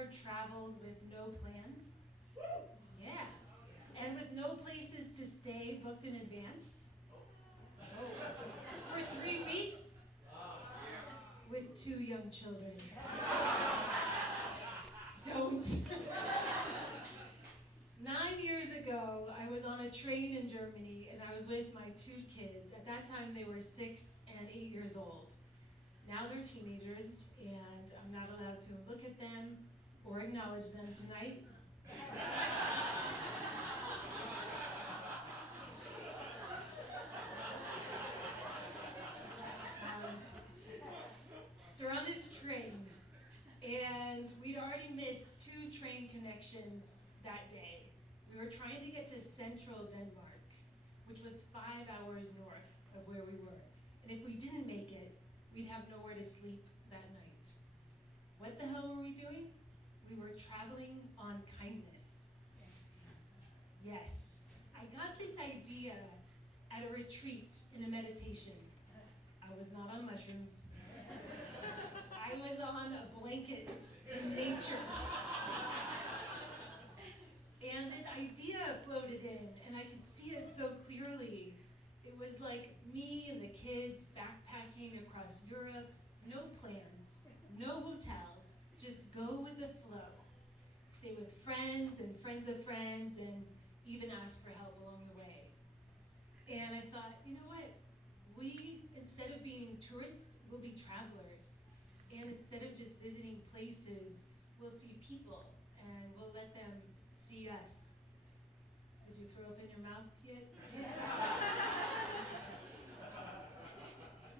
ever traveled with no plans? Yeah. And with no places to stay booked in advance? Oh. For 3 weeks? With 2 young children. Don't. 9 years ago, I was on a train in Germany and I was with my 2 kids. At that time, they were 6 and 8 years old. Now they're teenagers and I'm not allowed to look at them or acknowledge them tonight. So we're on this train, and we'd already missed 2 train connections that day. We were trying to get to central Denmark, which was 5 hours north of where we were. And if we didn't make it, we'd have nowhere to sleep that night. What the hell were we doing? We were traveling on kindness. Yes, I got this idea at a retreat in a meditation. I was not on mushrooms. I was on a blanket in nature. And this idea floated in, and I could see it so clearly. It was like me and the kids backpacking across Europe, no plans, no hotels, just go with the flow. Stay with friends and friends of friends, and even ask for help along the way. And I thought, you know what? We, instead of being tourists, will be travelers. And instead of just visiting places, we'll see people, and we'll let them see us. Did you throw up in your mouth yet?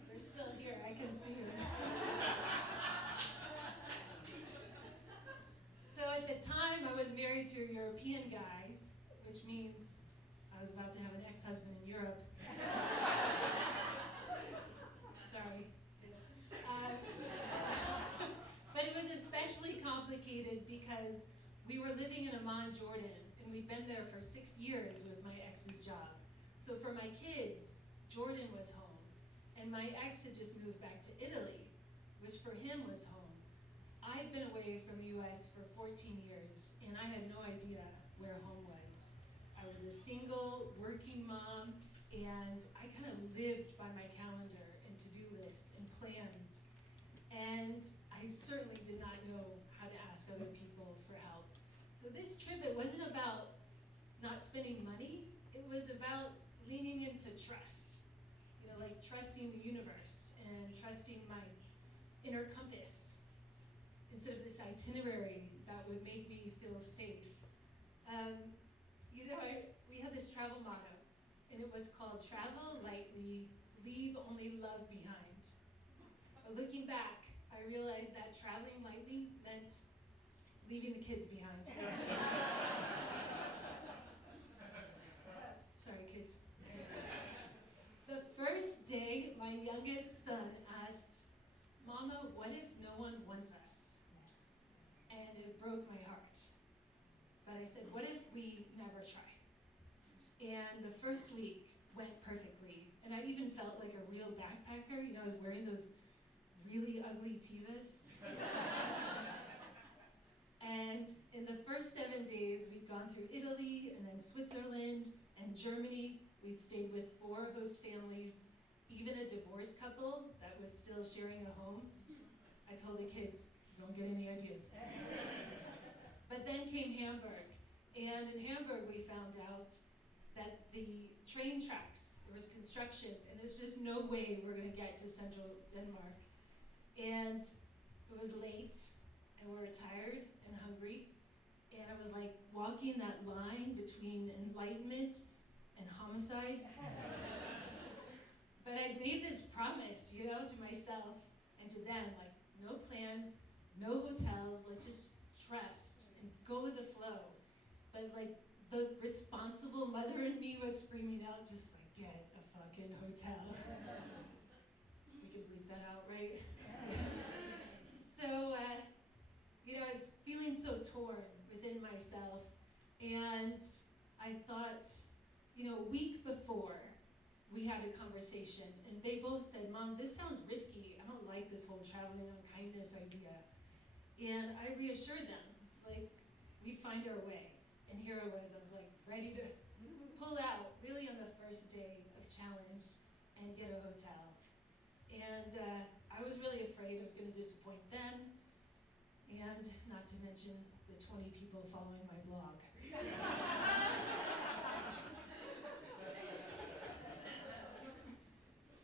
They're still here, I can see them. So at the time, I was married to a European guy, which means I was about to have an ex-husband in Europe. Sorry. But it was especially complicated because we were living in Amman, Jordan, and we'd been there for 6 years with my ex's job. So for my kids, Jordan was home, and my ex had just moved back to Italy, which for him was home. I'd been away from the US for 14 years, and I had no idea where home was. I was a single, working mom, and I kind of lived by my calendar and to-do list and plans. And I certainly did not know how to ask other people for help. So this trip, it wasn't about not spending money, it was about leaning into trust. You know, like trusting the universe and trusting my inner compass instead of this itinerary that would make me feel safe. You know, we have this travel motto, and it was called travel lightly, leave only love behind. But looking back, I realized that traveling lightly meant leaving the kids behind. Sorry, kids. The first day, my youngest son asked, "Mama, what if no one wants us?" And it broke my heart. But I said, what if we never try? And the first week went perfectly. And I even felt like a real backpacker. You know, I was wearing those really ugly Tevas. And in the first 7 days, we'd gone through Italy and then Switzerland and Germany. We'd stayed with 4 host families, even a divorced couple that was still sharing a home. I told the kids, don't get any ideas. But then came Hamburg. And in Hamburg, we found out that the train tracks, there was construction, and there's just no way we're gonna get to central Denmark. And it was late, and we were tired and hungry, and I was like walking that line between enlightenment and homicide. But I made this promise, you know, to myself and to them, like, no plans, no hotels, let's just trust and go with the flow. But like, the responsible mother in me was screaming out, just like, get a fucking hotel. We can bleep that out, right? So, you know, I was feeling so torn within myself, and I thought, you know, a week before, we had a conversation, and they both said, Mom, this sounds risky. I don't like this whole traveling on kindness idea. And I reassured them, like, we'd find our way. And here I was like ready to pull out really on the first day of challenge and get a hotel. And I was really afraid I was going to disappoint them, and not to mention the 20 people following my blog.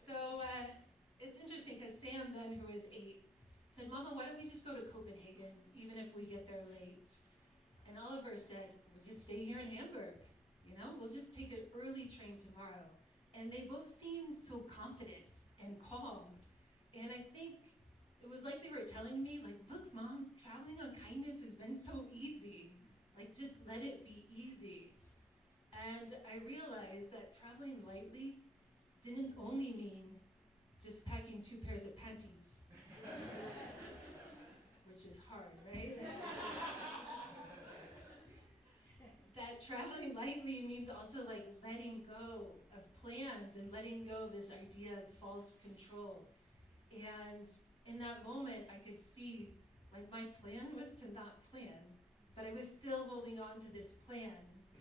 So it's interesting because Sam then, who was 8, said, "Mama, why don't we just go to Copenhagen, even if we get there late?" And Oliver said, "We can stay here in Hamburg. You know, we'll just take an early train tomorrow." And they both seemed so confident and calm. And I think it was like they were telling me, like, "Look, Mom, traveling on kindness has been so easy. Like, just let it be easy." And I realized that traveling lightly didn't only mean just packing 2 pairs of panties, which is hard, right? That traveling lightly means also like letting go of plans and letting go of this idea of false control. And in that moment, I could see, like, my plan was to not plan, but I was still holding on to this plan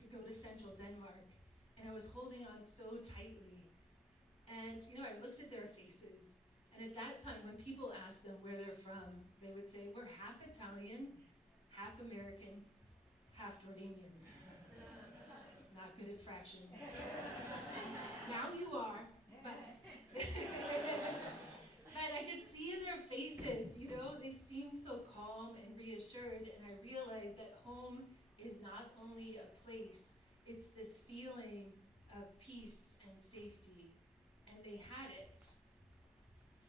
to go to central Denmark, and I was holding on so tightly. And, you know, I looked at their faces, and at that time, when people asked them where they're from, they would say, "We're half Italian, half American, half Jordanian." Not good at fractions. Now you are, but but I could see in their faces, you know, they seemed so calm and reassured, and I realized that home is not only a place, it's this feeling of peace and safety, and they had it,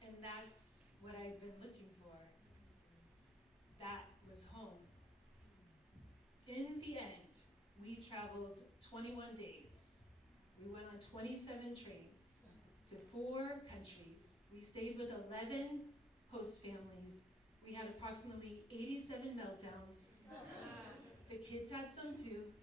and that's what I've been looking for. That was home. In the end, we traveled 21 days. We went on 27 trains to 4 countries. We stayed with 11 host families. We had approximately 87 meltdowns. The kids had some too.